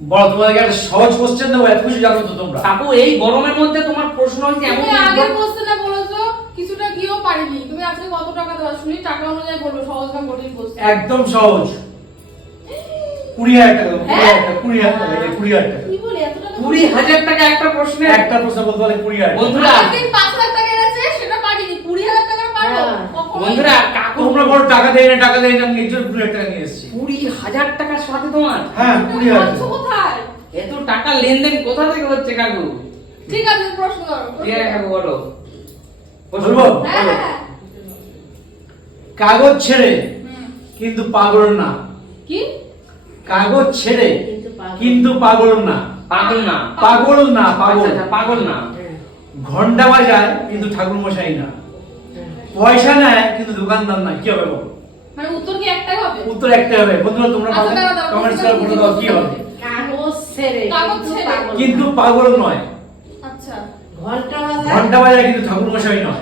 তোমাদেরকে একটা সহজ কোশ্চেন দেবো এত কিছু জানো তো তোমরা। কাকু এই গরমের মধ্যে তোমার প্রশ্ন হচ্ছে এমন তুমি আগের কোশ্চেনে বলেছ কিছুটা গিয়েও পারিনি। তুমি আজকে কত টাকা দেওয়া শুনি টাকা অনুযায়ী বলব সহজ না কঠিন কোশ্চেন একদম সহজ। কুড়ি হাজার টাকা কুড়ি হাজার টাকা কুড়ি হাজার টাকা কুড়ি হাজার টাকা। কি বলি এত টাকা কুড়ি হাজার টাকা একটা প্রশ্নে? একটা প্রশ্ন বলতে পারলে কুড়ি হাজার বন্ধুরা পাঁচ হাজার টাকা এনেছে? সেটা পারিনি। কুড়ি হাজার টাকা পারব? হ্যাঁ। বন্ধুরা কাকু তোমরা বড় টাকা দেয় না টাকা দেয় না কুড়ি হাজার টাকা নিয়ে এসেছি। কুড়ি হাজার টাকার সাথে তোমার? হ্যাঁ কুড়ি হাজার টাকা। লেনদেন কোথা থেকে হচ্ছে কাকু? ঠিক আছে প্রশ্ন করো ঠিক আছে কাকু বলো। বলব? হ্যাঁ হ্যাঁ। কাগজ ছেড়ে কিন্তু পাগল না। কি? কাগজ ছেড়ে কিন্তু পাগল। না পাগল না। পাগল না। পাগল আচ্ছা, আচ্ছা, পাগল না। ঘণ্টা বাজায় কিন্তু ঠাকুর মশাই না। পয়সা নেয় কিন্তু দোকানদার না। কি হবে বলো? মানে উত্তর কি একটাই হবে? উত্তর একটাই হবে। বন্ধুরা তোমরা আচ্ছা, কমেন্টস করে বলে দাও কি হবে। ছেড়ে কাগজ কিন্তু ছেড়ে। পাগল কিন্তু পাগল নয়। আচ্ছা। ঘণ্টা বাজায় ঘণ্টা বাজায় কিন্তু ঠাকুর মশাই নয়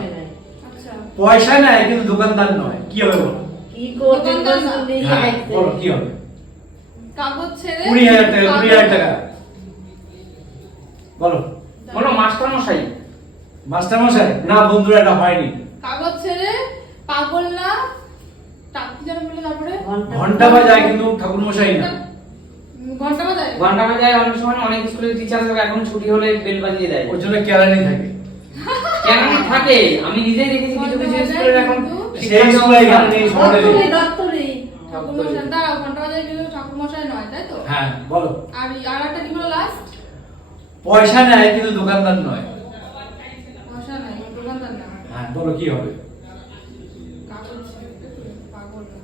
আচ্ছা। পয়সা নেয় কিন্তু দোকানদার নয়। কি হবে বলো? কি করতে হ্যাঁ। বলো কি হবে? কাগজ ছেড়ে কুড়ি হাজার টাকা কুড়ি হাজার টাকা। বলো। বলো মাস্টার মশাই মাস্টার মশাই না বন্ধুরা এটা হয়নি। কাগজ ছেড়ে পাগল না যেন তারপরে? ঘণ্টা বাজায় কিন্তু ঠাকুর মশাই না ঘণ্টা ঘণ্টা বাজায় অনেক সময় অনেক স্কুলের টিচার এখন ছুটি হলে বেল বাজিয়ে দেয়। ওর জন্য কেরানি থাকে। কেন না থাকে আমি নিজেই দেখেছি কিছু কিছু স্কুলের এখন সেই স্কুলে এখানে নেই শহরে নেই। দপ্তরি, দপ্তরি। ঠাকুর মশাই দাঁড়াও ঘণ্টা বাজায় কিন্তু ঠাকুর মশাই নয় তাই তো? হ্যাঁ বলো। আর আর একটা কি হলো লাস্ট পয়সা নেয় কিন্তু দোকানদার নয়। মশা নাই দোকানদার না হ্যাঁ বলো কি হবে কাগজ ছেড়ে পাগল না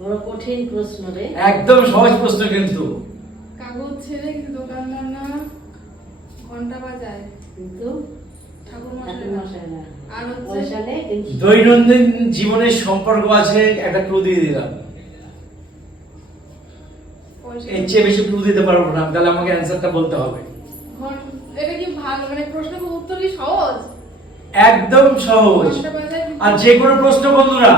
বড় কঠিন প্রশ্ন রে। একদম সহজ প্রশ্ন কিন্তু। কাগজ ছেড়ে কিন্তু দোকানদার না ঘণ্টা বাজায়। কিন্তু দৈনন্দিন জীবনের সম্পর্ক আছে একটা ক্লু দিয়ে দিলাম। এর চেয়ে বেশি ক্লু দিতে পারব না তাহলে আমাকে অ্যান্সারটা বলতে হবে। এটা কি ভালো? মানে প্রশ্নের উত্তর কি সহজ? একদম সহজ। আর যে কোনো প্রশ্ন বন্ধুরা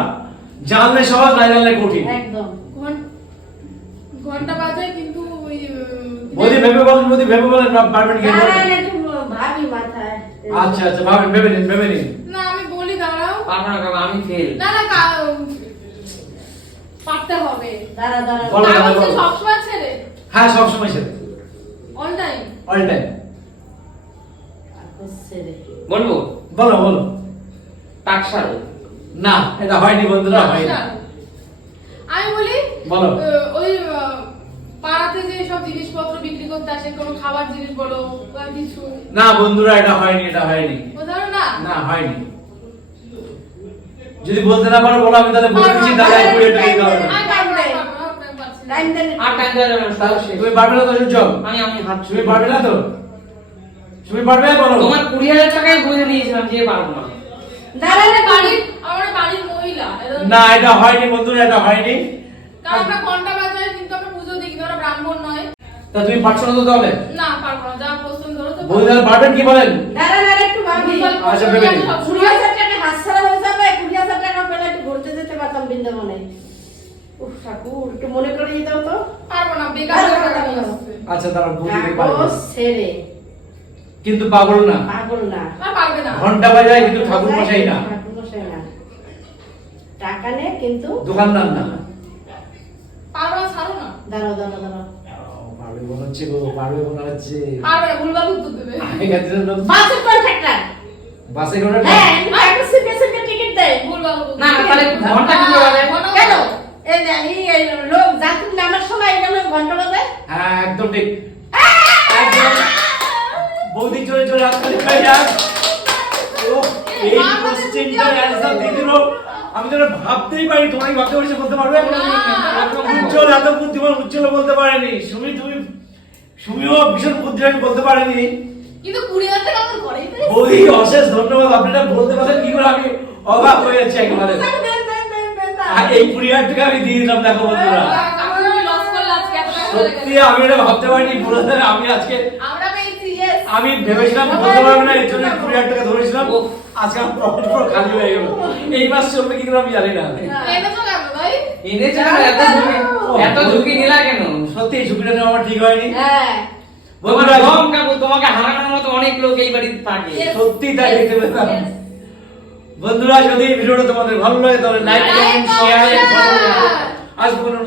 জানলে সহজ না জানলে কঠিন। একদম। ঘন- ঘণ্টা বাজায় কিন্তু ওই ভেবে বলেন ভেবে বলেন পারবেন কি ভাবি মাথায়। আচ্ছা আচ্ছা ভাবেন ভেবে নিন ভেবে নিন। না আমি বলি দাঁড়াও। পারব না কাকু আমি ফেল না না পারতে হবে। দাঁড়া দাঁড়া। বলো। সবসময় ছেড়ে? হ্যাঁ সবসময় সেটা অল টাইম অল টাইম বলব? বলো বলো। টাকসাল না এটা হয়নি বন্ধুরা হয়নি। আমি বলি বলো। ওই পাড়াতে যে সব জিনিসপত্র বিক্রি করতে আসে কোনো খাবার জিনিস বলো বা কিছু। না বন্ধুরা এটা হয়নি এটা হয়নি। না? না হয়নি। যদি বলতে না পারো বলো আমি তাহলে বলে দিচ্ছি তাহলে কুড়ি টাকা। তুমি পারবে না তো আমি আমি হাত তুমি পারবে না তো? তুমি পারবে বলো? তোমার কুড়ি হাজার টাকায় বুঝে নিয়েছিলাম যে পারব না। দাঁড়া আমাদের রে বাড়ির আমার বাড়ির মহিলা এরা- না এটা হয়নি বন্ধুরা এটা হয়নি। আমরা ঘণ্টা বাজায় কিন্তু আমরা পুজো দিই আমরা ব্রাহ্মণ নয়। তা তুমি পারছ না তো তাহলে? না পারব না যা প্রশ্ন ধরো তো বৌদি পারবেন কি বলেন? দাঁড়া দাঁড়া একটু ভাবি। আচ্ছা, ভেবে আমি কুড়ি হাজার টাকা হাতছাড়া হয়ে যাবে কুড়ি হাজার টাকা পেলে একটু ঘুরতে যেতে পারতাম বৃন্দাবনে। উফ ঠাকুর একটু মনে করিয়ে দাও তো। পারব না বেকার টাকা দাঁড়া, নিয়ে দাঁড়া। আসছে। আচ্ছা তারা বৌদিকে পারবে ছেড়ে। কিন্তু পাগল না। পাগল না। পারবে না। ঘণ্টা বাজায় কিন্তু ঠাকুর মশাই না। টাকা নে কিন্তু দোকানদার না। পারব ছাড়ো না। দাঁড়াও দাঁড়াও দাঁড়াও। পারবে মনে হচ্ছে গো পারবে মনে হচ্ছে পারবে ভুলভাল উত্তর দেবে। আগেকার দিনের লোক বাসের কন্ট্রাক্টর বাসে করে হ্যাঁ টিকিট দেয় ভুলভাল না তাহলে ঘণ্টা কি করে কেন? এই যে এই এই লোক যাত্রী নামার সময় এটা ঘণ্টা বাজায় হ্যাঁ একদম ঠিক। একদম। বৌদি চলে চলে আসতে ও, এই কোশ্চেনটার অ্যান্সার দিয়ে দিল। আমি তো এটা ভাবতেই পারি তোমার ভাবতে পারছ বলতে পারবে। উজ্জ্বল এত বুদ্ধিমান উজ্জ্বল বলতে পারেনি। সুমি তুমি সুমিও ভীষণ বুদ্ধিমান বলতে পারেনি। কিন্তু কুড়ি হাজার টাকা ঘরেই তো অশেষ ধন্যবাদ। আপনারা বলতে পারেন কি করে আমি অবাক হয়ে যাচ্ছি একেবারে। এই কুড়ি হাজার টাকা আমি দিয়ে দিলাম দেখো বন্ধুরা। সত্যি আমি এটা ভাবতে পারিনি পুরো আমি আজকে আমি ভেবেছিলাম বলতে পারব না এর জন্য কুড়ি হাজার টাকা ধরেছিলাম। আজকে আমার পকেট পুরো খালি হয়ে গেল। এই মাস চলবে কি করে আমি জানি না। এত ঝুঁকি এত ঝুঁকি নিলা কেন? সত্যি এই ঝুঁকিটা নেওয়া আমার ঠিক হয়নি। হ্যাঁ। তোমাকে হারানোর মতো অনেক লোক এই বাড়িতে থাকে। সত্যি তাই দেখতে পেলাম। বন্ধুরা যদি এই ভিডিওটা তোমাদের ভালো লাগে তাহলে লাইক কমেন্ট শেয়ার. আসব কোনো